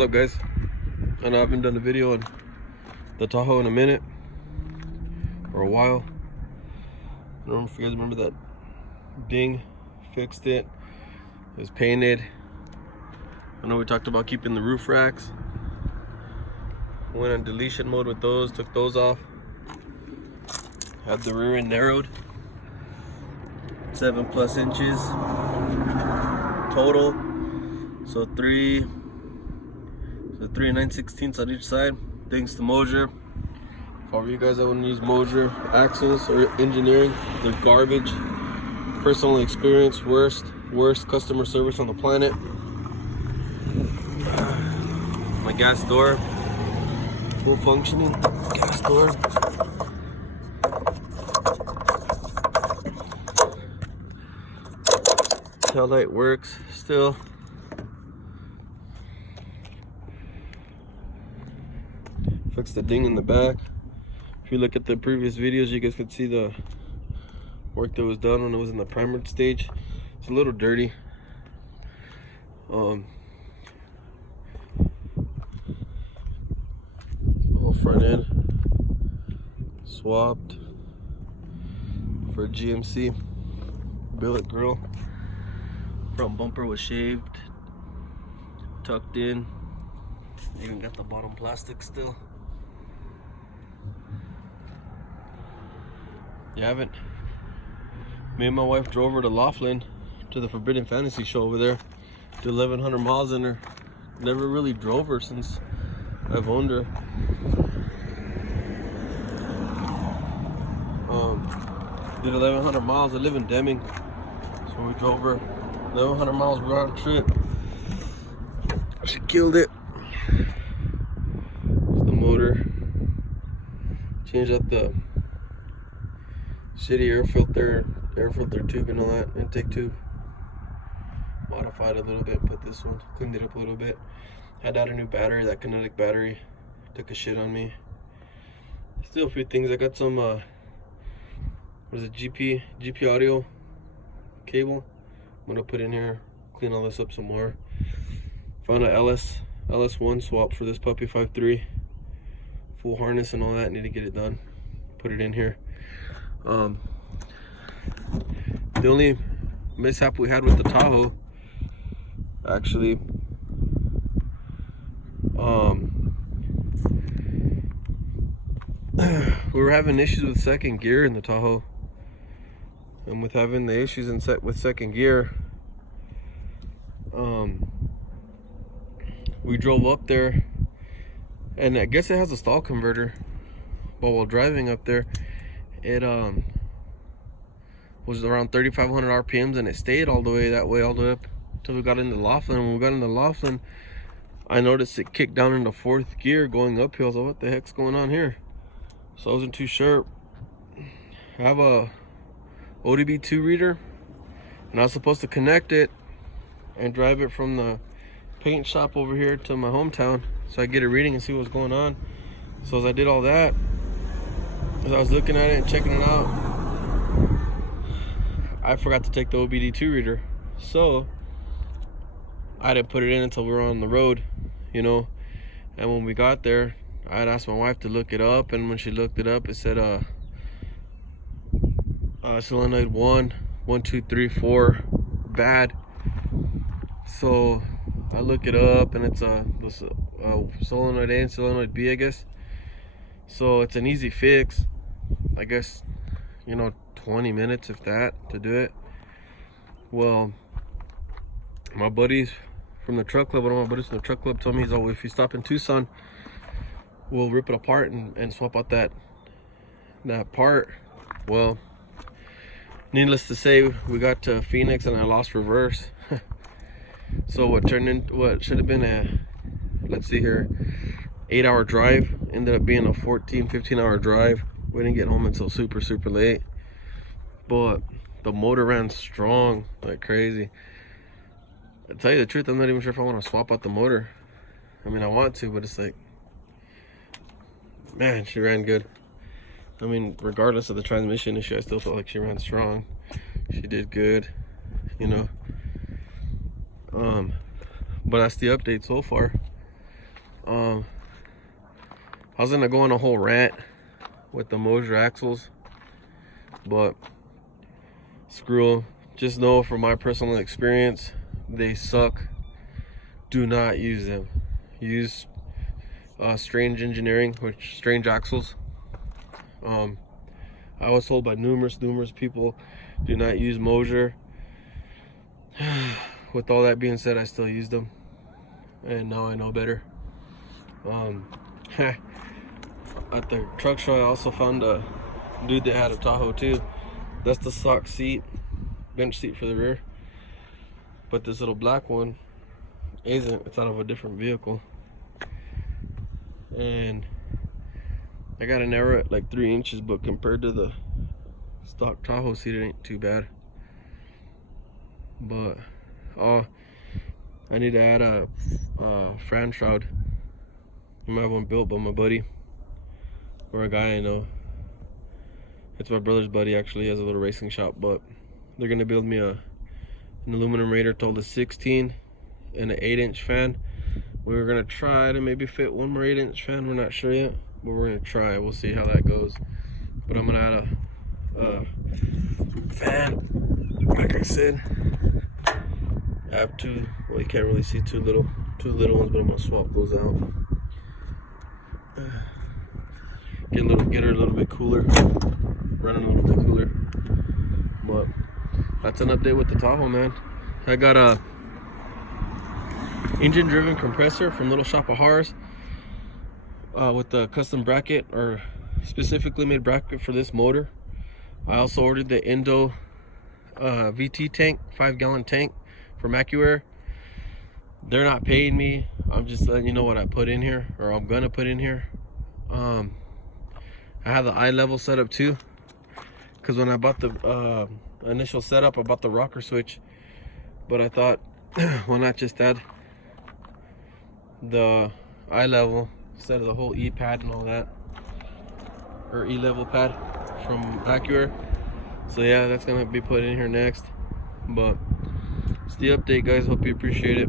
What's up, guys? I know I haven't done a video on the Tahoe in a minute or a while. I don't know if you guys remember that ding. Fixed it. It was painted. I know we talked about keeping the roof racks. Went on deletion mode with those, took those off. Had the rear end narrowed. 7+ inches total. So 3 and 9/16 on each side. Thanks to Moser. For you guys that want to use Moser axles or engineering, they're garbage. Personal experience, worst customer service on the planet. My gas door, full functioning gas door. Tail light works still. Fixed the ding in the back. If you look at the previous videos, you guys could see the work that was done when it was in the primer stage. It's a little dirty. Whole front end swapped for a GMC billet grill. Front bumper was shaved, tucked in. Even got the bottom plastic still. You haven't. Me and my wife drove her to Laughlin to the Forbidden Fantasy show over there. Did 1,100 miles in her. Never really drove her since I've owned her. Did 1,100 miles. I live in Deming, so we drove her 1,100 miles round trip. She killed it. It's the motor. Changed out the shitty air filter tube and all that, intake tube. Modified a little bit, put this one, cleaned it up a little bit. Had to add a new battery, that kinetic battery took a shit on me. Still a few things. I got some what is it, GP audio cable. I'm gonna put in here, clean all this up some more. Found a LS1 swap for this puppy 5.3. Full harness and all that, need to get it done. Put it in here. The only mishap we had with the Tahoe, actually, we were having issues with second gear in the Tahoe, and with having the issues with second gear, we drove up there, and I guess it has a stall converter, but while driving up there, it was around 3,500 RPMs, and it stayed all the way up until we got into Laughlin. When we got into Laughlin, I noticed it kicked down into 4th gear going uphill. So what the heck's going on here? So I wasn't too sure. I have a ODB2 reader, and I was supposed to connect it and drive it from the paint shop over here to my hometown so I get a reading and see what's going on. So as I did all that, as I was looking at it and checking it out, I forgot to take the OBD2 reader, so I didn't put it in until we were on the road, you know. And when we got there, I had asked my wife to look it up, and when she looked it up, it said solenoid 1, 2, 3, 4 bad. So I look it up, and it's solenoid A and solenoid B, I guess. So it's an easy fix, I guess, you know, 20 minutes if that to do it. Well, my buddies from the truck club, one of my buddies from the truck club told me, he's always, if you stop in Tucson, we'll rip it apart and swap out that part. Well, needless to say, we got to Phoenix and I lost reverse. So what should have been a, let's see here, 8-hour drive ended up being a 15-hour drive. We didn't get home until super late, but the motor ran strong like crazy. To tell you the truth, I'm not even sure if I want to swap out the motor. I mean, I want to, but it's like, man, she ran good. I mean, regardless of the transmission issue, I still felt like she ran strong. She did good, you know. But that's the update so far. I was gonna go on a whole rant with the Moser axles, but screw 'em. Just know from my personal experience, they suck. Do not use them. Use Strange Engineering, which Strange Axles. I was told by numerous people, do not use Moser. With all that being said, I still use them, and now I know better. At the truck show, I also found a dude that had a Tahoe too. That's the stock seat, bench seat for the rear. But this little black one isn't. It's out of a different vehicle. And I got an error at like 3 inches, but compared to the stock Tahoe seat, it ain't too bad. But I need to add a fan shroud. I might have one built by my buddy or a guy I know. It's my brother's buddy, actually. He has a little racing shop, but they're gonna build me an aluminum radiator told a 16 and an 8-inch fan. We were gonna try to maybe fit one more 8-inch fan. We're not sure yet, but we're gonna try. We'll see how that goes. But I'm gonna add a fan. Like I said, I have two. Well, you can't really see two little ones, but I'm gonna swap those out. Get her a little bit cooler, running a little bit cooler. But that's an update with the Tahoe, man. I got a engine-driven compressor from Little Shop of Horrors with the custom bracket, or specifically made bracket for this motor. I also ordered the Indo VT tank, 5-gallon tank from AccuAir. They're not paying me. I'm just letting you know what I put in here, or I'm gonna put in here. I have the eye level set up too, because when I bought the initial setup, I bought the rocker switch, but I thought, why not just add the eye level instead of the whole E pad and all that, or E level pad from AccuAir. So yeah, that's gonna be put in here next. But it's the update, guys. Hope you appreciate it.